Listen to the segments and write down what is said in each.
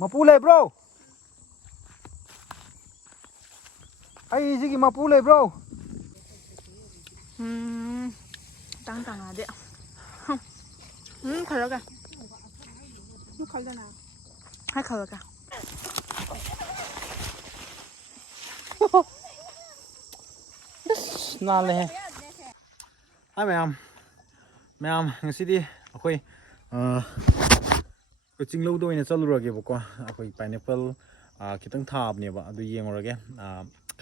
มาปูเลย bro ไอ้สิกิมาปูเลย bro 땅땅 하대. 가려가. 너 갈려나. 할 가려가. nàn này hai mẹ em ngày xí đi akhoi cái chinh lâu đôi này cho lừa cái bộ qua akhoi pineapple kitang tháp này ba adu yeng rồi cái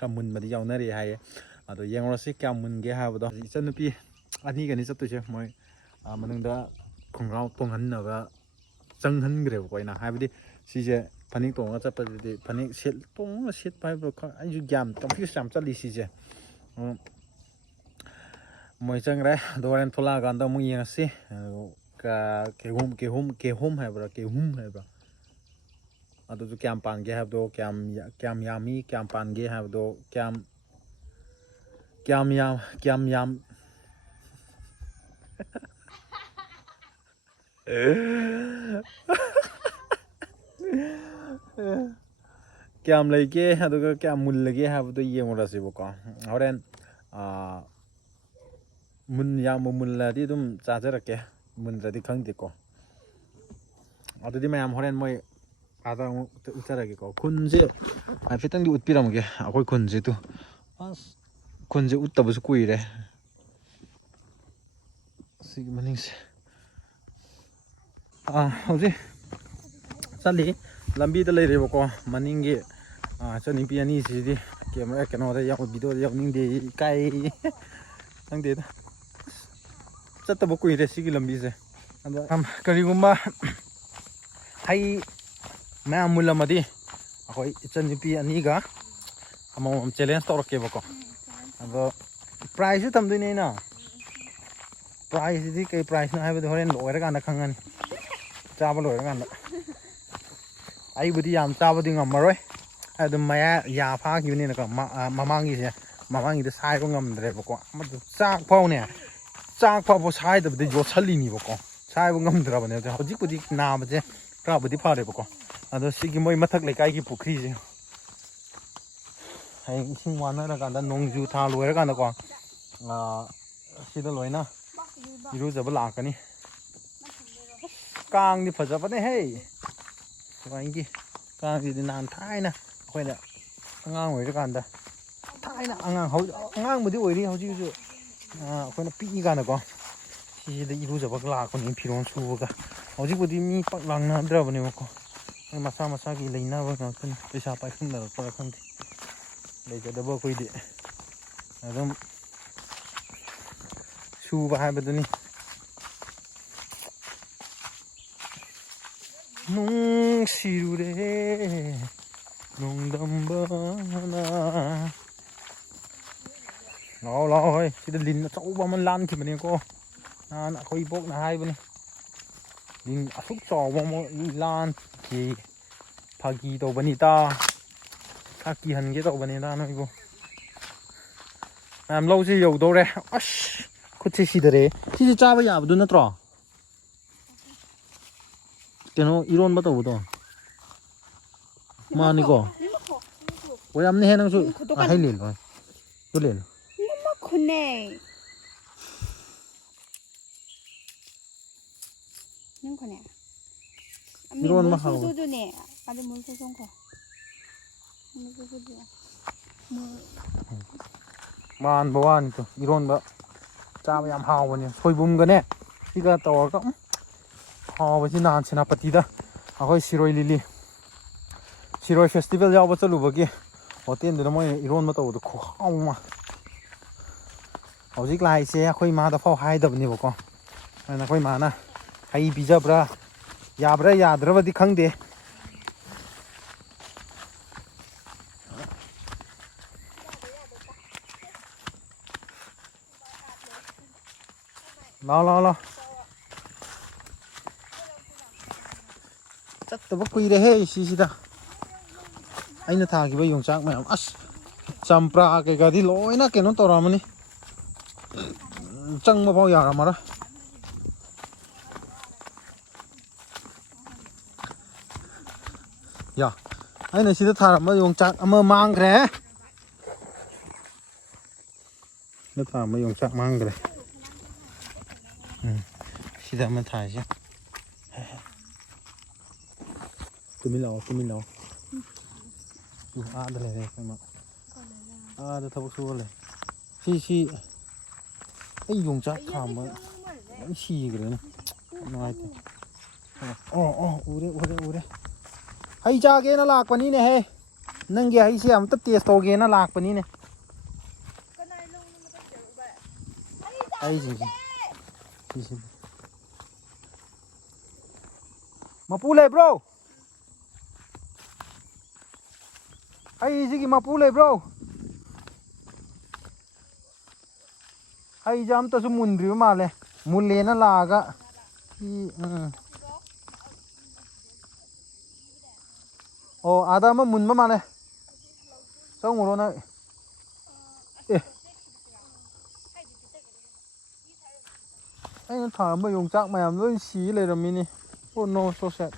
kamun mà đi giàu nè đi hay adu yeng rồi xí kamun cái hai bộ đó chân nupi anh này cái này rất tuyệt mới mình đã không rau tông hấn nào cái chân hấn cái bộ quay nào hai bộ đi xí chứ phani tông cái chấp đi phani xịt tông xịt phải bộ anh chú giảm trong phía sau chắc đi xí chứ mày chẳng đấy đồ ăn thola gan tao muốn gì xí cái hôm hay bữa à tụi kem pan cái hay đồ kem yami kem pan cái hay đồ kem yam kem lấy cái hay đồ kem mul lấy cái hay đồ gì mà ra xí bộ con hồi đen mun ya mun là đi đum cha ra cái mun ra đi khăng đi co ở đây mà em hồi mới à tao ra cái co kun gì à phải tăng đi út pi làm cái à coi kun gì tu kun gì út tao bớt cùi đấy xí cái mình hồi gì sao đi làm bi tao lấy rồi co mình cái cho nên pi anh gì đi cái nó đây giao video giao những đi cái tăng đi đó rất là bốc quỳ xí làm gì cái gì cũng mà hay mẹ mua làm gì rồi chân đi anh đi cả mà challenge tao cái bọc và price tầm đây này nè price thì cái price nó hay bây giờ hồi nãy cái này khăng anh cha bao lỗi cái này ai bây giờ cha bao nhiêu ngầm rồi ai đừng mày già phá kiểu này là cả mà mang gì vậy mà mang gì để sai có ngầm để bọc mà cha phao nè 짝 파보 사이드 부터 요 살리니 보고 사이브 ngâm 들어 보네. 아직부터 나머지 그라부터 파래 보고. 아도 시기 뭐이 마탁 레까기 부크리지. hay sinh hoạt nữa là cả nông du thà lúa cả nó còn xí đó lúa na iru giờ bắt lạc cái ní càng đi phải giờ bắt đấy hey cái anh kia càng thì nàn thái nè quay lại ngang người cái đó thái nè ngang hậu ngang một tí ổi đi hậu chứ quay nó pi cái này con xí đó iru giờ bắt lạc con những phi long su cái hậu chứ một tí mi bắt lạc nó đỡ vào này mà con mà sao cái lấy na vào cái con bây giờ phải không được qua không thì để cho double quay đi, rồi su vào hai bên này, nung siêu đấy, nung đầm bờ na, lo thôi, chỉ để lính nó cháu bao mình lan thì mình có, nó khơi bốc là hai bên này, lính xúc trò bao mình lan thì phagi tàu bên ta. kỳ hình cái tàu bên này nói cô làm lâu gì dầu đâu đấy có thể xí đấy xí cha bây giờ nó trò cái nó iron bắt đầu đó mà này cô 왜 안 해 năng su hay liền rồi cứ liền 엄마 코네 는 코네 iron mà hao 소소네 아들 물 소송 거 man bawan tu iron ba cha ba yam haw ne soibum ga ne tiga taw ka haw ba sinan senapati da akhoi siroi lili siroi festival yaw ba chalu ba gi hotel de moi iron ma taw du kho haw ma hojik lai se akhoi ma da faw hai da ni ba ko na akhoi ma na hai bija bra ya dra ba di khang de lo chắc tao bắt quy đấy hey xí đó anh nó thà cái bây dùng chắc mày champra cái đi lỗi nó cái nó to rồi mà đi chăng mà bao giờ mà đó อย่าꯑꯩꯅ ꯁꯤꯗ ꯊꯥꯔꯝꯕ ꯌꯣꯡꯆꯥꯛ ꯑꯃ ꯃꯥꯡꯈ꯭ꯔꯦ ꯁꯤꯗ ꯊꯥꯔꯝꯕ ꯌꯣꯡꯆꯥꯛ ꯃꯥꯡꯈ꯭ꯔꯦ ꯁꯤꯗ ꯑꯃ ꯊꯥꯏꯁꯦ ꯇꯨꯃꯤꯟ ꯂꯥꯛꯑꯣ ꯑꯥꯗ ꯂꯩꯔꯦ ꯑꯩꯈꯣꯏ ꯃꯥ ꯑꯥꯗ ꯊꯕꯛ ꯁꯨꯔ ꯂꯩ ꯁꯤ ꯑꯩ ꯌꯣꯡꯆꯥꯛ ꯊꯥꯔꯝꯕ ꯌꯥꯝ ꯁꯤꯈ꯭ꯔꯦꯅꯦ ꯅꯨꯡꯉꯥꯏꯇꯦ ꯎꯔꯦ ꯍꯩ ꯆꯥꯒꯦꯅ ꯂꯥꯛꯄꯅꯤꯅꯦꯍꯦ ꯅꯪꯒꯤ ꯍꯩꯁꯦ ꯑꯝꯇ ꯇꯦꯁ ꯇꯧꯒꯦꯅ ꯂꯥꯛꯄꯅꯤꯅꯦ ꯍꯩꯁꯤꯡꯁꯦ ꯁꯤꯁꯤꯗꯤ ꯃꯄꯨ ꯂꯩꯕ꯭ꯔꯣ ꯍꯩꯁꯤꯒꯤ ꯃꯄꯨ ꯂꯩꯕ꯭ꯔꯣ ꯍꯩꯁꯦ ꯑꯝꯇꯁꯨ ꯃꯨꯟꯗ꯭ꯔꯤꯕ ꯃꯥꯜꯂꯦ ꯃꯨꯜꯂꯦꯅ ꯂꯥꯛꯑꯒ ꯑꯣ ꯑꯥꯗ ꯑꯃ ꯃꯨꯟꯕ ꯃꯥꯜꯂꯦ ꯆꯪꯉꯨꯔꯣ ꯅꯪ ꯑꯦ ꯑꯩꯅ ꯊꯥꯔꯝꯕ ꯌꯣꯡꯆꯥꯛ ꯃꯌꯥꯝ ꯂꯣꯏ ꯁꯤ ꯂꯩꯔꯝꯃꯤꯅꯤ ꯑꯣ ꯅꯣ ꯁꯣ ꯁꯦꯠ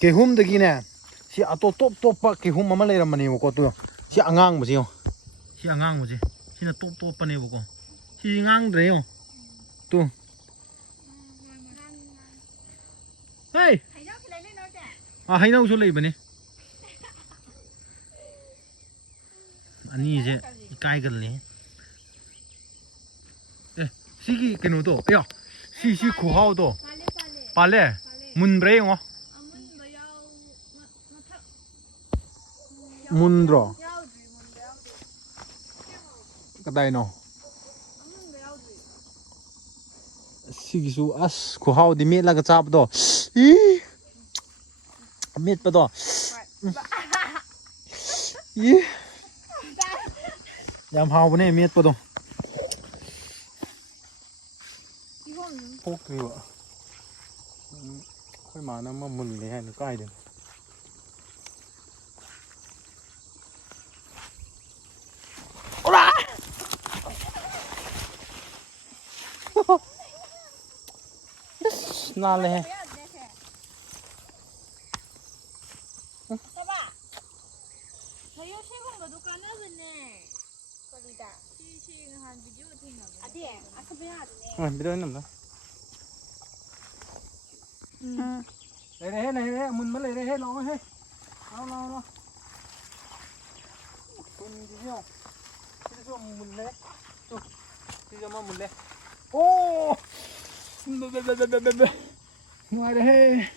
ꯀꯦꯍꯨꯝꯗꯒꯤꯅꯦ ꯁꯤ ꯑꯇꯣꯞ ꯇꯣꯞꯄ ꯀꯦꯍꯨꯝ ꯑꯃ ꯂꯩꯔꯝꯕꯅꯦꯕꯀꯣ ꯇꯨ ꯁꯤ ꯑꯉꯥꯡꯕꯁꯦ ꯌꯦꯡꯉꯣ ꯁꯤ ꯑꯉꯥꯡꯕꯁꯦ ꯁꯤꯅ ꯇꯣꯞꯄꯅꯦꯕꯀꯣ ꯁꯤꯗꯤ ꯉꯥꯡꯗ꯭ꯔꯦ ꯌꯦꯡꯉꯣ ꯇꯨ ꯍꯩ ꯍꯩꯅꯧꯁꯨ ꯂꯩꯕꯅꯤ ꯑꯅꯤꯁꯦ ꯏꯀꯥꯏꯒꯜꯂꯤ ꯑꯦ ꯁꯤꯒꯤ ꯀꯩꯅꯣꯗꯣ ꯑꯌꯥ ꯁꯤ ꯈꯨꯍꯥꯎꯗꯣ ꯄꯥꯜꯂꯦ ꯃꯨꯟꯕ꯭ꯔꯥ ꯌꯦꯡꯉꯣ ꯃꯨꯟꯗ꯭ꯔꯣ ꯀꯗꯥꯏꯅꯣ ꯁꯤꯒꯤꯁꯨ ꯑꯁ ꯈꯨꯍꯥꯎꯗꯤ ꯃꯦꯠꯂꯒ ꯆꯥꯕꯗꯣ ꯃꯦꯠꯄꯗꯣ ꯌꯥꯝ ꯍꯥꯎꯕꯅꯦ ꯃꯦꯠꯄꯗꯣ ꯊꯣꯛꯇ꯭ꯔꯤꯕ ꯑꯩꯈꯣꯏ ꯃꯥꯅ ꯑꯃ ꯃꯨꯜꯂꯦ ꯍꯥꯏꯅ ꯀꯥꯏꯗꯅꯣ ꯅꯥꯜꯂꯦꯍꯦ ꯂꯩꯔꯦꯍꯦ ꯃꯨꯟꯕ ꯂꯩꯔꯦꯍꯦ ꯂꯥꯛꯑꯣꯍꯦ ꯂꯥꯛꯑꯣ ꯃꯨꯟꯒꯤꯁꯦ ꯁꯤꯗꯁꯨ ꯑꯃꯨꯛ ꯃꯨꯜꯂꯦ ꯁꯤꯁꯨ ꯑꯃ ꯃꯨꯜꯂꯦ ꯑꯣ ꯅꯨꯡꯉꯥꯏꯔꯦꯍꯦ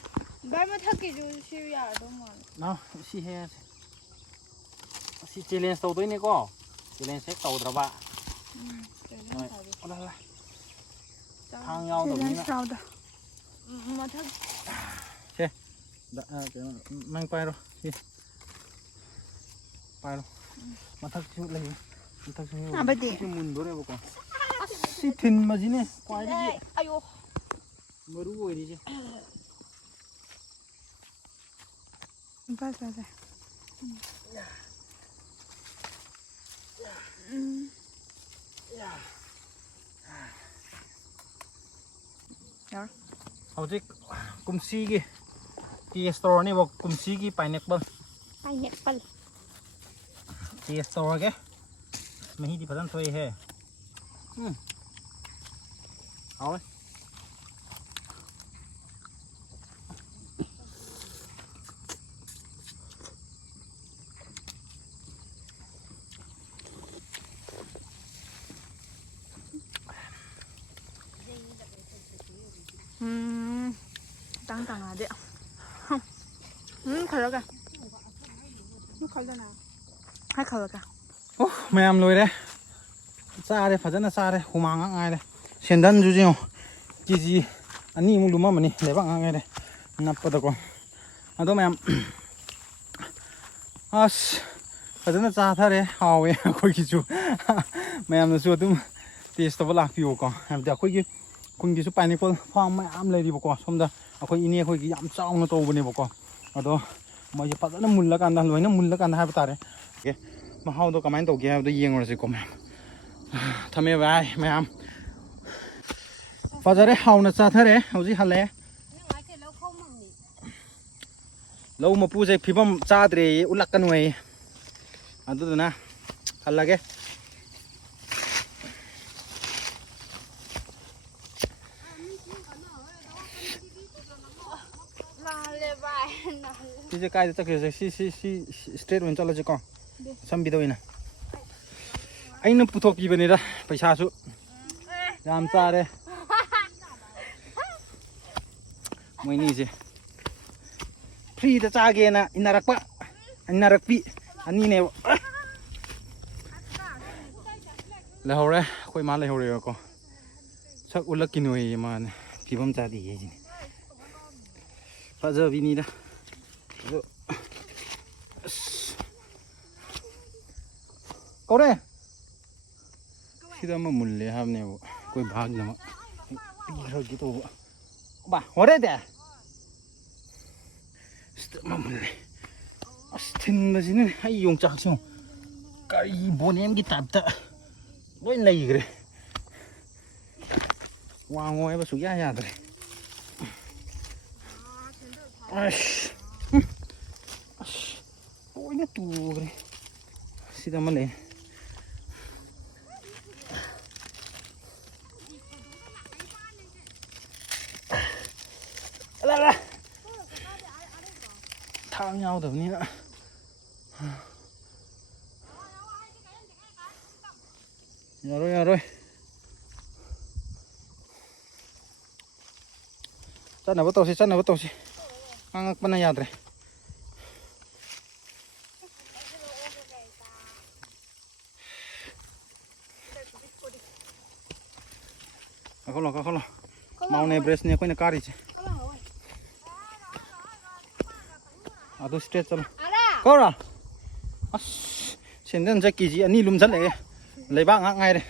ꯚꯥꯏ ꯃꯊꯛꯀꯤꯁꯨ ꯁꯤ ꯌꯥꯗꯧ ꯃꯥꯜꯂꯦ ꯅꯥꯎ ꯁꯤ ꯍꯦꯛꯑꯁꯦ ꯁꯤ ꯆꯦꯂꯦꯟꯖ ꯇꯧꯗꯣꯏꯅꯦꯀꯣ ꯆꯦꯂꯦꯟꯖ ꯍꯦꯛ ꯇꯧꯗ꯭ꯔꯕ ꯊꯥꯡ ꯌꯥꯎꯗꯕꯅꯤꯅ ꯃꯊꯛ ꯁꯦ ꯀꯩꯅꯣ ꯅꯪ ꯄꯥꯏꯔꯣ ꯁꯤ ꯄꯥꯏꯔꯣ ꯃꯊꯛꯁꯨ ꯂꯩ ꯃꯊꯛꯁꯨ ꯁꯤꯁꯨ ꯃꯨꯟꯗꯣꯔꯦꯕꯀꯣ ꯁꯤ ꯊꯤꯟꯕꯁꯤꯅꯦ ꯈ꯭ꯋꯥꯏꯗꯒꯤ ꯃꯔꯨ ꯑꯣꯏꯔꯤꯁꯦ ꯍꯧꯖꯤꯛ ꯀꯨꯝꯁꯤꯒꯤ ꯇꯦꯁ ꯇꯧꯔꯅꯦꯕ ꯀꯨꯝꯁꯤꯒꯤ ꯄꯥꯏꯅꯦꯄꯜ ꯇꯦꯁ ꯇꯧꯔꯒꯦ ꯃꯍꯤꯗꯤ ꯐꯖꯅ ꯊꯣꯛꯏꯍꯦ ꯍꯥꯎꯋꯦ ꯇꯥꯡꯉꯗꯤ ꯈꯜꯂꯒ ꯈꯜꯂꯒ ꯑꯣ ꯃꯌꯥꯝ ꯂꯣꯏꯔꯦ ꯆꯥꯔꯦ ꯐꯖꯅ ꯆꯥꯔꯦ ꯍꯨꯃꯥꯡ ꯉꯥꯛ ꯉꯥꯏꯔꯦ ꯁꯦꯟꯗꯟꯁꯨ ꯌꯦꯡꯉꯣ ꯀꯦꯖꯤ 2ꯃꯨꯛ ꯂꯨꯝꯃꯝꯃꯅꯤ ꯂꯩꯕꯥꯛ ꯉꯥꯛ ꯉꯥꯏꯔꯦ ꯅꯞꯄꯗꯀꯣ ꯑꯗꯣ ꯃꯌꯥꯝ ꯑꯁ ꯐꯖꯅ ꯆꯥꯊꯔꯦ ꯍꯥꯎꯋꯦ ꯑꯩꯈꯣꯏꯒꯤꯁꯨ ꯃꯌꯥꯝꯅꯁꯨ ꯑꯗꯨꯝ ꯇꯦꯁ ꯇꯧꯕ ꯂꯥꯛꯄꯤꯌꯨꯀꯣ ꯍꯥꯏꯕꯗꯤ ꯑꯩꯈꯣꯏꯒꯤ ꯈꯨꯟꯒꯤꯁꯨ ꯄꯥꯏꯅꯦꯄꯜ ꯐꯥꯔꯝ ꯃꯌꯥꯝ ꯂꯩꯔꯤꯕꯀꯣ ꯁꯣꯝꯗ ꯑꯩꯈꯣꯏ ꯏꯅꯦ ꯑꯩꯈꯣꯏꯒꯤ ꯌꯥꯝ ꯆꯥꯎꯅ ꯇꯧꯕꯅꯦꯕꯀꯣ ꯑꯗꯣ ꯃꯣꯏꯁꯦ ꯐꯖꯅ ꯃꯨꯜꯂꯀꯥꯟꯗ ꯂꯣꯏꯅ ꯃꯨꯜꯂꯀꯥꯟꯗ ꯍꯥꯏꯕ ꯇꯥꯔꯦ ꯃꯍꯥꯎꯗꯣ ꯀꯃꯥꯏꯅ ꯇꯧꯒꯦ ꯍꯥꯏꯕꯗꯣ ꯌꯦꯡꯉꯨꯔꯁꯤꯀꯣ ꯃꯌꯥꯝ ꯊꯝꯃꯦ ꯚꯥꯏ ꯃꯌꯥꯝ ꯐꯖꯔꯦ ꯍꯥꯎꯅ ꯆꯥꯊꯔꯦ ꯍꯧꯖꯤꯛ ꯍꯜꯂꯦ ꯂꯧ ꯃꯄꯨꯁꯦ ꯐꯤꯕꯝ ꯆꯥꯗ꯭ꯔꯦ ꯎꯠꯂꯛꯀꯅꯨ ꯑꯩ ꯑꯗꯨꯗꯨꯅ ꯍꯜꯂꯒꯦ ꯁꯤꯁꯦ ꯀꯥꯏꯗ ꯆꯠꯈ꯭ꯔꯦꯁꯦ ꯁꯤ ꯁ꯭ꯇ꯭ꯔꯦꯠ ꯑꯣꯏꯅ ꯆꯠꯂꯁꯤꯀꯣ ꯁꯝꯕꯤꯗ ꯑꯣꯏꯅ ꯑꯩꯅ ꯄꯨꯊꯣꯛꯄꯤꯕꯅꯤꯗ ꯄꯩꯁꯥꯁꯨ ꯌꯥꯝ ꯆꯥꯔꯦ ꯃꯣꯏꯅꯤꯁꯦ ꯐ꯭ꯔꯤꯗ ꯆꯥꯒꯦꯅ ꯏꯟꯅꯔꯛꯄꯤ ꯑꯅꯤꯅꯦꯕ ꯂꯩꯍꯧꯔꯦ ꯑꯩꯈꯣꯏ ꯃꯥ ꯂꯩꯍꯧꯔꯦꯕꯀꯣ ꯁꯛ ꯎꯠꯂꯛꯈꯤꯅꯣꯌꯦ ꯃꯥꯅꯦ ꯐꯤꯕꯝ ꯆꯥꯗꯦ ꯁꯤꯅꯦ ꯐꯖꯕꯤꯅꯤꯗ ꯑꯗꯣ ꯀꯧꯔꯦ ꯁꯤꯗ ꯑꯃ ꯃꯨꯜꯂꯦ ꯍꯥꯏꯕꯅꯦꯕ ꯑꯩꯈꯣꯏ ꯚꯥꯒꯤꯗꯃꯛ ꯄꯤꯈ꯭ꯔꯒꯦ ꯇꯧꯕ ꯕꯥ ꯍꯣꯔꯦꯟꯗꯤ ꯁꯤꯗ ꯑꯃ ꯃꯨꯜꯂꯦ ꯑꯁ ꯊꯤꯟꯕꯁꯤꯅ ꯑꯩ ꯌꯣꯡꯆꯥꯛꯁꯦ ꯀꯔꯤ ꯕꯣꯅꯦꯝꯒꯤ ꯇꯥꯏꯞꯇ ꯂꯣꯏ ꯂꯩꯈ꯭ꯔꯦ ꯋꯥꯡꯉꯣ ꯍꯥꯏꯕ ꯁꯨꯛꯌꯥ ꯌꯥꯗ꯭ꯔꯦ ꯑꯁ ꯂꯣꯏꯅ ꯇꯨꯈ꯭ꯔꯦ ꯁꯤꯗ ꯑꯃ ꯂꯩ ꯊꯥꯡ ꯌꯥꯎꯗꯕꯅꯤꯅ ꯌꯥꯔꯣꯏ ꯆꯠꯅꯕ ꯇꯧꯁꯤ ꯉꯥꯡꯉꯛꯄꯅ ꯌꯥꯗ꯭ꯔꯦ ꯀꯥꯈꯠꯂꯣ ꯃꯥꯎꯟ ꯑꯦꯚꯔꯦꯁꯅꯦ ꯑꯩꯈꯣꯏꯅ ꯀꯥꯔꯤꯁꯦ ꯑꯗꯨ ꯁ꯭ꯇ꯭ꯔꯦꯠ ꯆꯠꯂꯣ ꯀꯧꯔ ꯑꯁ ꯁꯦꯟꯗꯟꯁꯦ KG 2 ꯂꯨꯝꯁꯜꯂꯛꯑꯦ ꯂꯩꯕꯥꯛ ꯉꯥꯛ ꯉꯥꯏꯔꯦ